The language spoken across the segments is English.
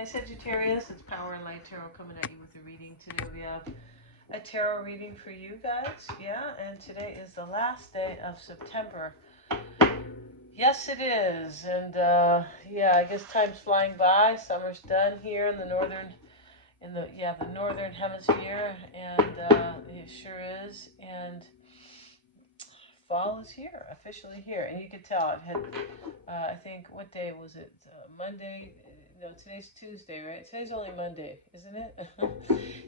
Hi Sagittarius, it's Power and Light Tarot coming at you with a reading. Today we have a tarot reading for you guys. Yeah, and today is the last day of September. Yes, it is. And yeah, I guess time's flying by. Summer's done here in the northern hemisphere, and it sure is. And fall is here, officially here. And you could tell it had, I think, what day was it? Monday? No, today's Tuesday, right? Today's only Monday, isn't it?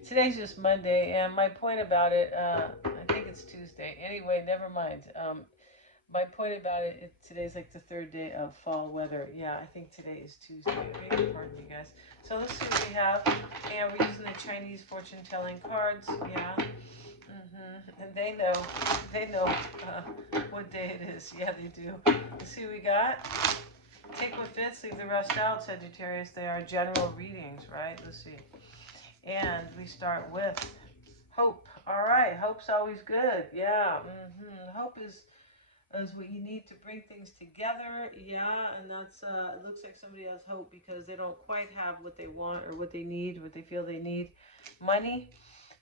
Today's just Monday, and my point about it, I think it's Tuesday. Anyway, never mind. My point about it, today's like the third day of fall weather. Yeah, I think today is Tuesday. Okay, pardon me, guys. So let's see what we have. And we're using the Chinese fortune telling cards. Yeah. And they know what day it is. Yeah, they do. Let's see what we got. Take what fits, leave the rest out, Sagittarius. They are general readings, right? Let's see. And we start with hope. All right, hope's always good. Yeah. Hope is what you need to bring things together. Yeah, and that's it looks like somebody has hope because they don't quite have what they want or what they need, what they feel they need. Money.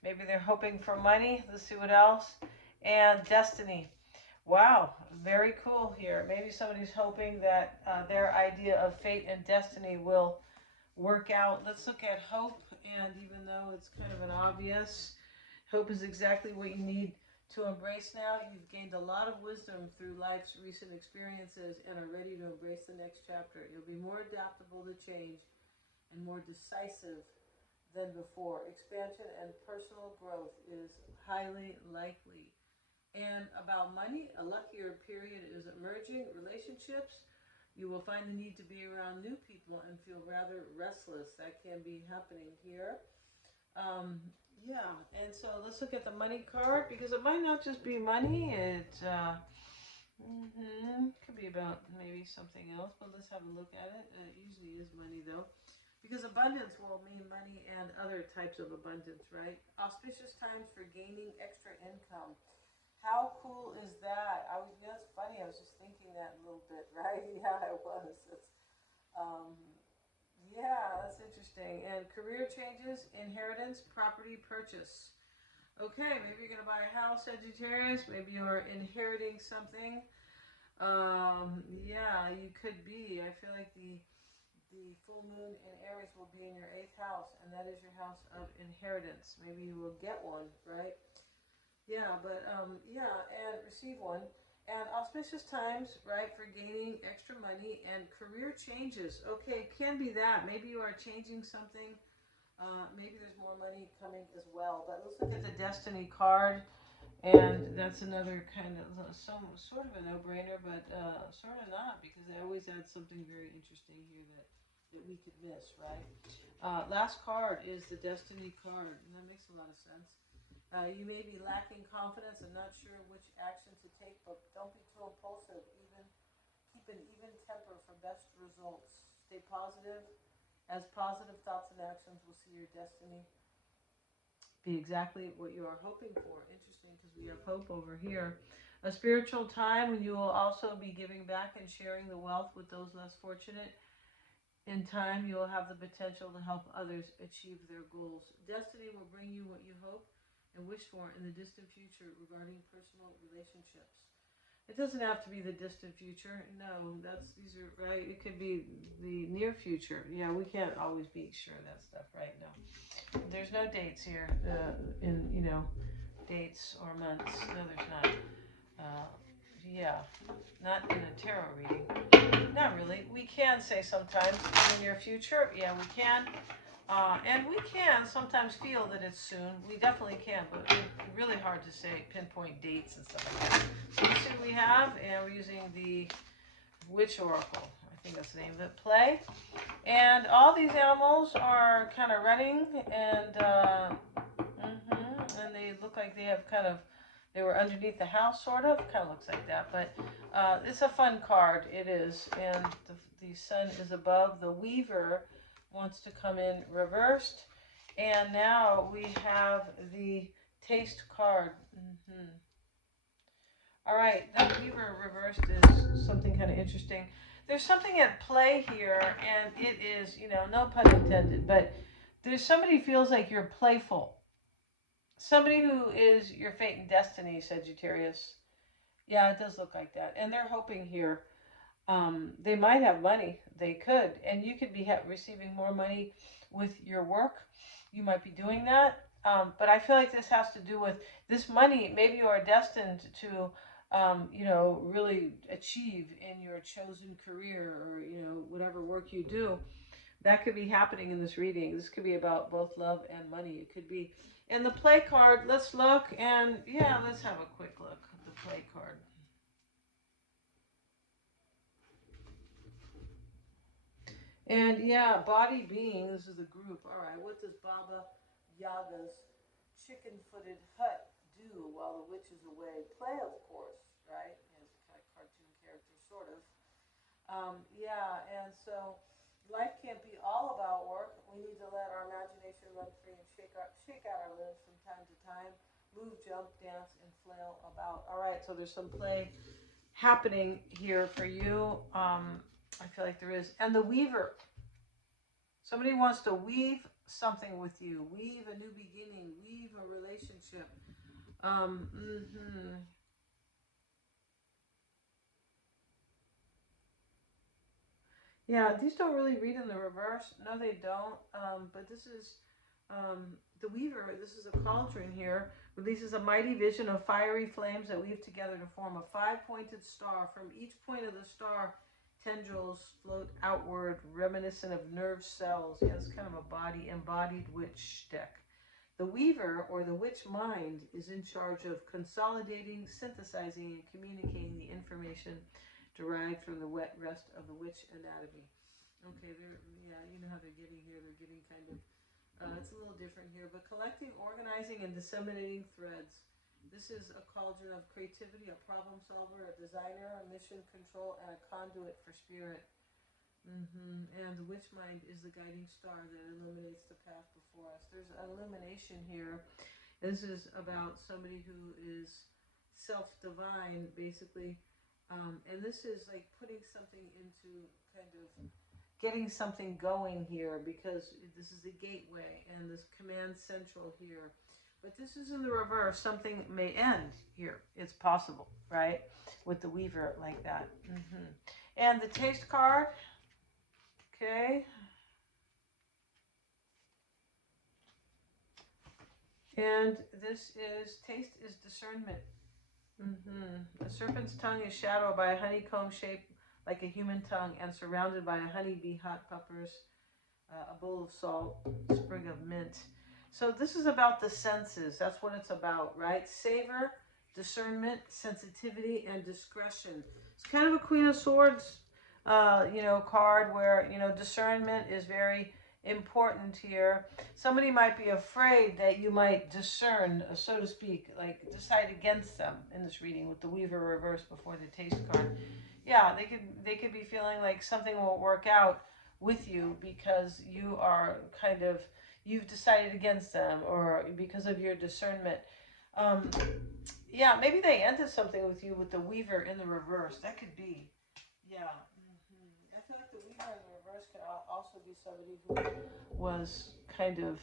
Maybe they're hoping for money. Let's see what else. And destiny. Wow, very cool here. Maybe somebody's hoping that their idea of fate and destiny will work out. Let's look at hope. And even though it's kind of an obvious, hope is exactly what you need to embrace now. You've gained a lot of wisdom through life's recent experiences and are ready to embrace the next chapter. You'll be more adaptable to change and more decisive than before. Expansion and personal growth is highly likely. And about money, a luckier period is emerging. Relationships, you will find the need to be around new people and feel rather restless. That can be happening here. Um, yeah, and so let's look at the money card because it might not just be money. It could be about maybe something else, but let's have a look at it. It usually is money though. Because abundance will mean money and other types of abundance, right? Auspicious times for gaining extra income. How cool is that? That's funny. I was just thinking that a little bit, right? Yeah, I was. Um, yeah, that's interesting. And career changes, inheritance, property purchase. Okay, maybe you're going to buy a house, Sagittarius. Maybe you're inheriting something. Yeah, you could be. I feel like the full moon in Aries will be in your 8th house, and that is your house of inheritance. Maybe you will get one, right? Yeah, but yeah, and receive one. And auspicious times, right, for gaining extra money and career changes. Okay, can be that. Maybe you are changing something. Maybe there's more money coming as well. But let's look at the Destiny card. And that's another kind of some sort of a no-brainer, but sort of not, because they always add something very interesting here that we could miss, right? Last card is the Destiny card, and that makes a lot of sense. You may be lacking confidence and not sure which action to take, but don't be too impulsive. Keep an even temper for best results. Stay positive, as positive thoughts and actions will see your destiny be exactly what you are hoping for. Interesting, because we have hope over here. A spiritual time when you will also be giving back and sharing the wealth with those less fortunate. In time, you will have the potential to help others achieve their goals. Destiny will bring you what you hope and wish for in the distant future regarding personal relationships. It doesn't have to be the distant future. No, these are right. It could be the near future. Yeah, we can't always be sure of that stuff right now. There's no dates here in dates or months. No, there's not. Uh, yeah, not in a tarot reading. Not really. We can say sometimes in the near future. Yeah, we can. And we can sometimes feel that it's soon. We definitely can, but it's really hard to say, pinpoint dates and stuff like that. So let's see what we have, and we're using the Witch Oracle. I think that's the name of it. Play. And all these animals are kind of running, and they look like they have they were underneath the house, sort of. Kind of looks like that, but it's a fun card. It is, and the sun is above. The Weaver wants to come in reversed, and now we have the Taste card. All right, the Weaver reversed is something kind of interesting. there's something at play here, and it is, no pun intended, but there's somebody who feels like you're playful. Somebody who is your fate and destiny, Sagittarius. Yeah, it does look like that. And they're hoping here. They might have money. They could. And you could be receiving more money with your work. You might be doing that. But I feel like this has to do with this money. Maybe you are destined to, really achieve in your chosen career or, whatever work you do. That could be happening in this reading. This could be about both love and money. It could be. And the play card, let's look. And yeah, let's have a quick look at the play card. And yeah, body being, this is the group. All right, what does Baba Yaga's chicken-footed hut do while the witch is away? Play, of course, right? As a kind of cartoon character, sort of. Yeah, and so life can't be all about work. We need to let our imagination run free and shake out our limbs from time to time. Move, jump, dance, and flail about. All right, so there's some play happening here for you. I feel like there is. And the weaver. Somebody wants to weave something with you, weave a new beginning, weave a relationship. Mm-hmm. Yeah, these don't really read in the reverse. No, they don't. But this is the weaver. This is a cauldron here. Releases a mighty vision of fiery flames that weave together to form a five-pointed star. From each point of the star, tendrils float outward, reminiscent of nerve cells. Yeah, it's kind of a embodied witch deck. The weaver, or the witch mind, is in charge of consolidating, synthesizing, and communicating the information derived from the wet rest of the witch anatomy. Okay, yeah, you know how they're getting here. They're getting kind of, it's a little different here, but collecting, organizing, and disseminating threads. This is a cauldron of creativity, a problem solver, a designer, a mission control, and a conduit for spirit. And the witch mind is the guiding star that illuminates the path before us. There's an illumination here. This is about somebody who is self-divine, basically. And this is like putting something into kind of getting something going here, because this is the gateway and this command central here. But this is in the reverse. Something may end here. It's possible, right? With the weaver like that. And the taste card. Okay. And this is taste is discernment. A serpent's tongue is shadowed by a honeycomb shaped like a human tongue and surrounded by a honeybee, hot peppers, a bowl of salt, a sprig of mint. So this is about the senses. That's what it's about, right? Savor, discernment, sensitivity, and discretion. It's kind of a Queen of Swords, card where, discernment is very important here. Somebody might be afraid that you might discern, so to speak, like decide against them in this reading with the Weaver reversed before the taste card. Yeah, they could be feeling like something won't work out with you because you've decided against them, or because of your discernment. Um, yeah, maybe they ended something with you with the Weaver in the reverse. That could be. Yeah. I feel like the Weaver in the reverse could also be somebody who was kind of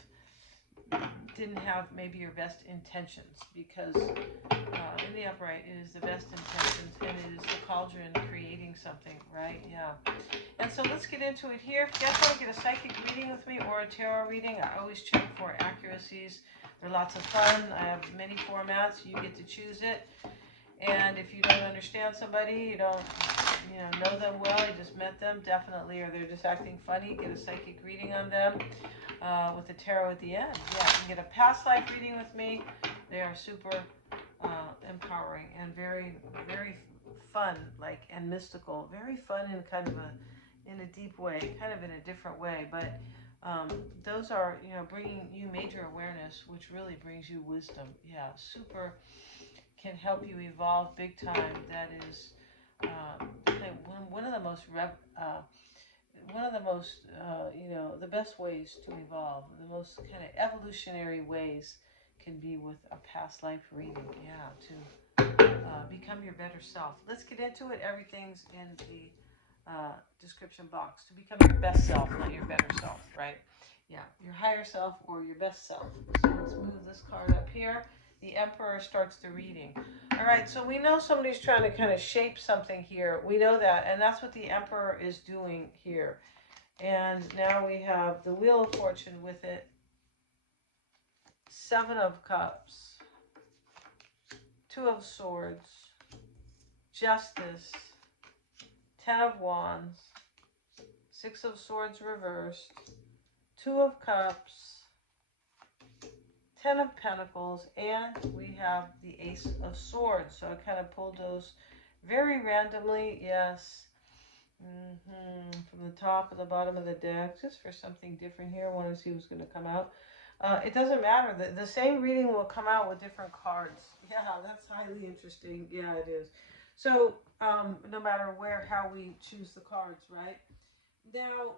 didn't have maybe your best intentions, because in the upright it is the best intentions, and it is the cauldron creating something, right? Yeah. And so let's get into it here. If you guys want to get a psychic reading with me or a tarot reading, I always check for accuracies. They're lots of fun. I have many formats. You get to choose it. And if you don't understand somebody, you don't know them well, you just met them, definitely, or they're just acting funny, get a psychic reading on them with a tarot at the end. Yeah, you can get a past life reading with me. They are super empowering and very, very fun, and mystical. Very fun in kind of in a deep way, kind of in a different way. But those are, bringing you major awareness, which really brings you wisdom. Yeah, super can help you evolve big time. That is one of the most the best ways to evolve. The most kind of evolutionary ways can be with a past life reading. Yeah, to become your better self. Let's get into it. Everything's in the description box to become your best self, not your better self, right? Yeah, your higher self or your best self. So let's move this card up here. The Emperor starts the reading. All right, so we know somebody's trying to kind of shape something here. We know that, and that's what the Emperor is doing here. And now we have the Wheel of Fortune with it. 7 of Cups. 2 of Swords. Justice. 10 of Wands. 6 of Swords reversed. 2 of Cups. 10 of Pentacles. And we have the Ace of Swords. So I kind of pulled those very randomly. Yes. From the top and the bottom of the deck, just for something different here. I want to see what's going to come out. It doesn't matter. The same reading will come out with different cards. Yeah, that's highly interesting. Yeah, it is. So no matter how we choose the cards, right? Now,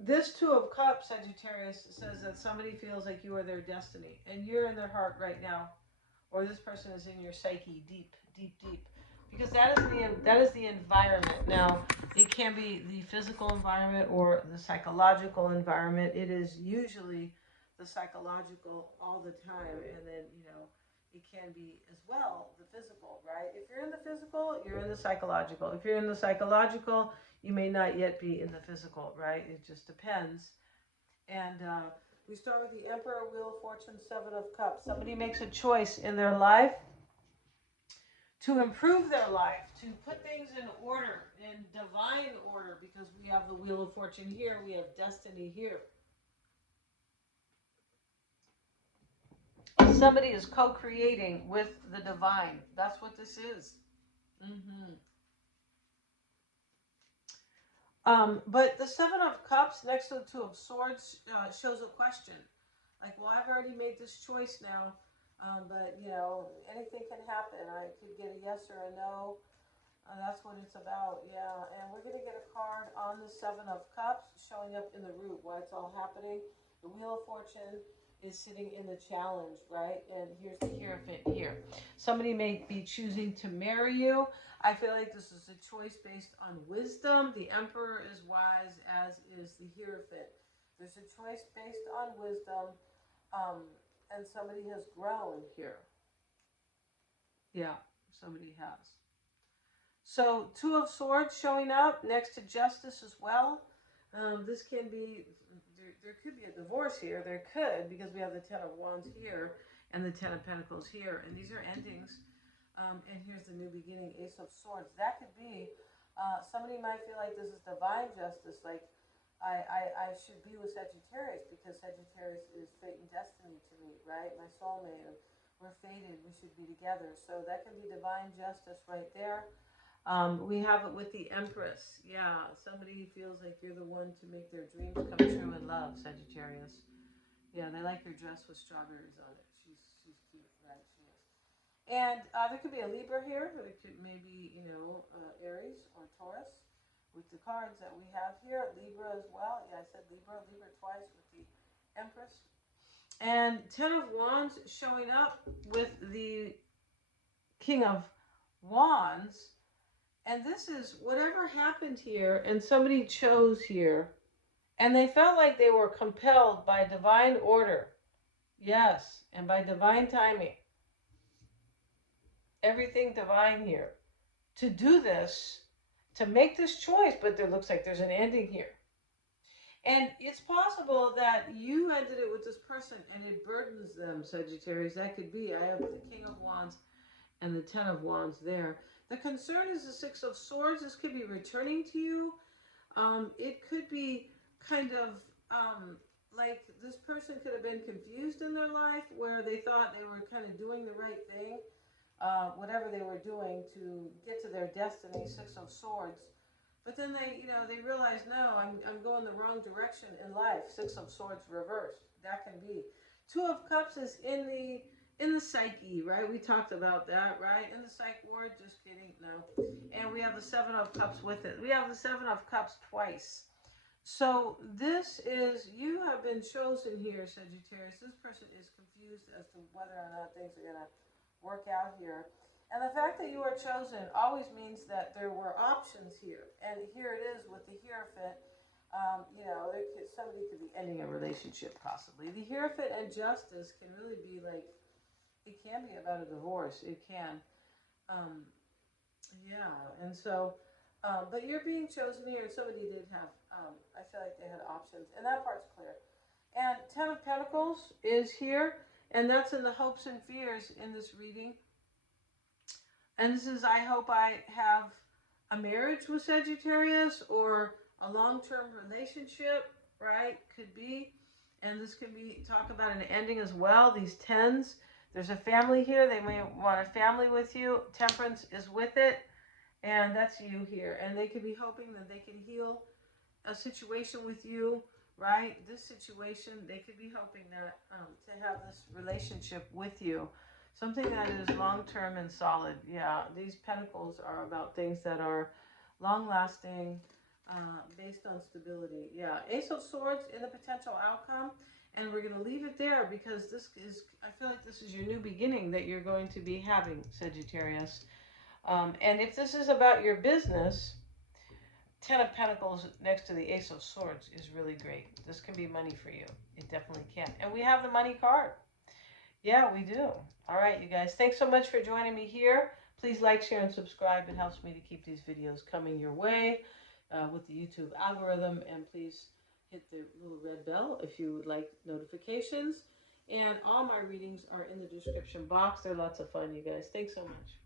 this 2 of Cups, Sagittarius, says that somebody feels like you are their destiny, and you're in their heart right now, or this person is in your psyche, deep, deep, deep. Because that is the environment. Now, it can be the physical environment or the psychological environment. It is usually the psychological all the time, and then it can be as well the physical, right? If you're in the physical, you're in the psychological. If you're in the psychological, you may not yet be in the physical, right? It just depends. And we start with the Emperor, Wheel of Fortune, 7 of Cups. Somebody makes a choice in their life to improve their life, to put things in order, in divine order, because we have the Wheel of Fortune here, we have destiny here. Somebody is co-creating with the divine. That's what this is. But the 7 of Cups next to the 2 of Swords shows a question. Like, well, I've already made this choice now, but, anything can happen. I could get a yes or a no. That's what it's about, yeah. And we're going to get a card on the 7 of Cups showing up in the root, why it's all happening. The Wheel of Fortune is sitting in the challenge, right? And here's the Hierophant here. Somebody may be choosing to marry you. I feel like this is a choice based on wisdom. The Emperor is wise, as is the Hierophant. There's a choice based on wisdom, and somebody has grown here. Yeah, somebody has. So 2 of Swords showing up next to Justice as well. This can be, there could be a divorce here. There could, because we have the 10 of Wands here and the 10 of Pentacles here. And these are endings. And here's the new beginning, Ace of Swords. That could be, somebody might feel like this is divine justice. Like, I should be with Sagittarius because Sagittarius is fate and destiny to me, right? My soulmate. We're fated. We should be together. So that can be divine justice right there. We have it with the Empress. Yeah, somebody feels like you're the one to make their dreams come true in love, Sagittarius. Yeah, they like your dress with strawberries on it. She's cute, right? She is. And there could be a Libra here, but it could maybe, Aries or Taurus with the cards that we have here. Libra as well. Yeah, I said Libra twice with the Empress. And 10 of Wands showing up with the King of Wands. And this is whatever happened here, and somebody chose here, and they felt like they were compelled by divine order. Yes, and by divine timing. Everything divine here. To do this, to make this choice, but there looks like there's an ending here. And it's possible that you ended it with this person, and it burdens them, Sagittarius. That could be. I have the King of Wands and the 10 of Wands there. The concern is the 6 of Swords. This could be returning to you. It could be kind of like this person could have been confused in their life where they thought they were kind of doing the right thing, whatever they were doing to get to their destiny, 6 of Swords. But then they realize, no, I'm going the wrong direction in life. 6 of Swords reversed. That can be. 2 of Cups is in the psyche, right? We talked about that, right? In the psych ward, just kidding, no. And we have the 7 of Cups with it. We have the 7 of Cups twice. So this is, you have been chosen here, Sagittarius. This person is confused as to whether or not things are going to work out here. And the fact that you are chosen always means that there were options here. And here it is with the Hierophant. You know, somebody could be ending a relationship possibly. The Hierophant and Justice can really be like, it can be about a divorce. It can. Um, yeah. And so, but you're being chosen here. Somebody did have, I feel like they had options. And that part's clear. And Ten of Pentacles is here. And that's in the hopes and fears in this reading. And this is, I hope I have a marriage with Sagittarius or a long-term relationship, right? Could be. And this could be, talk about an ending as well. These tens, there's a family here. They may want a family with you. Temperance is with it. And that's you here. And they could be hoping that they can heal a situation with you, right? This situation, they could be hoping that to have this relationship with you. Something that is long-term and solid. Yeah, these pentacles are about things that are long-lasting, based on stability. Yeah, Ace of Swords in the potential outcome. And we're going to leave it there because this is, I feel like this is your new beginning that you're going to be having, Sagittarius. And if this is about your business, Ten of Pentacles next to the Ace of Swords is really great. This can be money for you. It definitely can. And we have the money card. Yeah, we do. All right, you guys. Thanks so much for joining me here. Please like, share, and subscribe. It helps me to keep these videos coming your way with the YouTube algorithm. And please hit the little red bell if you would like notifications. And all my readings are in the description box. They're lots of fun, you guys. Thanks so much.